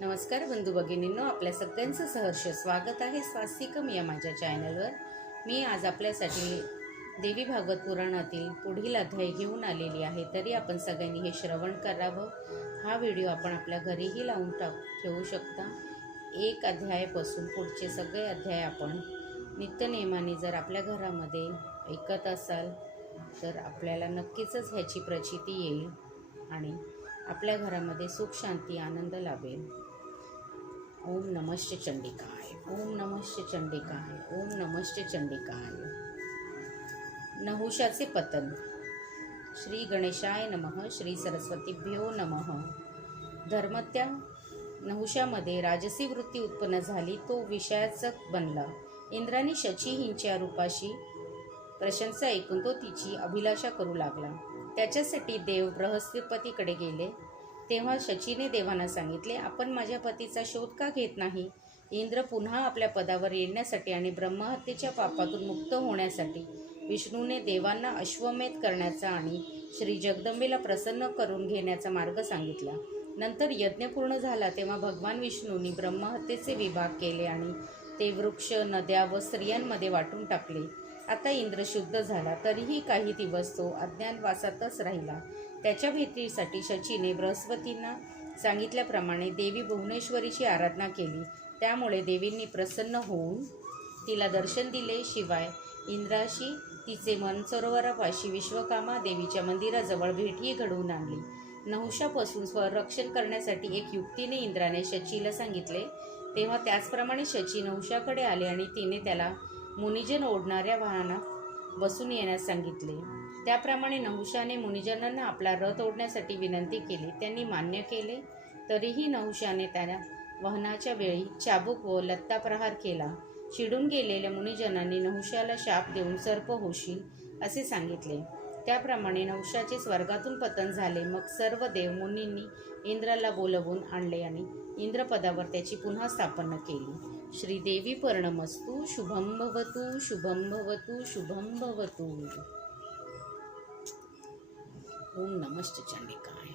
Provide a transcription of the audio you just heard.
नमस्कार बंधू भगिनींनो आपल्या सगळ्यांचं सहर्ष स्वागत आहे स्वास्तिकम या माझ्या चॅनलवर. मी आज आपल्यासाठी देवी भागवत पुराणातील पुढील अध्याय घेऊन आलेली आहे. तरी आपण सगळ्यांनी हे श्रवण करावं. हा व्हिडिओ आपण आपल्या घरीही लावून टाक ठेवू शकता. एक अध्यायापासून पुढचे सगळे अध्याय आपण नित्यनियमाने जर आपल्या घरामध्ये ऐकत असाल तर आपल्याला नक्कीच ह्याची प्रचिती येईल आणि आपल्या घरामध्ये सुख शांती आनंद लाभेल. ओम नमश्च चंडिकाय ओम नमश्च चंडिकाय ओम नमश्च चंडिकाय। नहुषाचे पतन। श्री गणेशाय नमः श्री सरस्वतीभ्यो नमः। धर्मत्या नहुषामध्ये राजसी वृत्ती उत्पन्न झाली तो विषयाचक बनला. इंद्राने शची हिंच्या रूपाशी प्रशंसा ऐकून तो तिची अभिलाषा करू लागला. त्याच्यासाठी देव बृहस्पतीकडे गेले. तेव्हा शचीने देवांना सांगितले आपण माझ्या पतीचा शोध का घेत नाही? इंद्र पुन्हा आपल्या पदावर येण्यासाठी आणि ब्रह्महत्येच्या पापातून मुक्त होण्यासाठी विष्णूने देवांना अश्वमेध करण्याचा आणि श्री जगदंबेला प्रसन्न करून घेण्याचा मार्ग सांगितला. नंतर यज्ञ पूर्ण झाला तेव्हा भगवान विष्णूंनी ब्रह्महत्येचे विभाग केले आणि ते वृक्ष नद्या व स्त्रियांमध्ये वाटून टाकले. आता इंद्र शुद्ध झाला तरीही काही दिवस तो अज्ञानवासातच राहिला. त्याच्या भेटीसाठी शचीने बृहस्पतींना सांगितल्याप्रमाणे देवी भुवनेश्वरीची आराधना केली. त्यामुळे देवींनी प्रसन्न होऊन तिला दर्शन दिले. शिवाय इंद्राशी तिचे मन सरोवरापाशी विश्वकामा देवीच्या मंदिराजवळ भेटही घडवून आणली. नहुषापासून स्वरक्षण करण्यासाठी एक युक्तीने इंद्राने शचीला सांगितले. तेव्हा त्याचप्रमाणे शची नहुषाकडे आले आणि तिने त्याला मुनिजन ओढणाऱ्या वाहनात बसून येण्यास सांगितले. त्याप्रमाणे नहुशाने मुनिजनांना आपला रथ ओढण्यासाठी विनंती केली. त्यांनी मान्य केले. तरीही नहुशाने त्याला वहनाच्या वेळी चाबूक व लत्ता प्रहार केला. चिडून गेलेल्या मुनिजनांनी नहुशाला शाप देऊन सर्प होशील असे सांगितले. त्याप्रमाणे नवशाचे स्वर्गातून पतन झाले. मग सर्व देवमुनींनी इंद्राला बोलवून आणले आणि इंद्रपदावर त्याची पुन्हा स्थापना केली. श्रीदेवी पर्णमस्तू शुभम भवतु शुभम भवतु शुभम भवतु. ओम नमस्त चंडिकाय.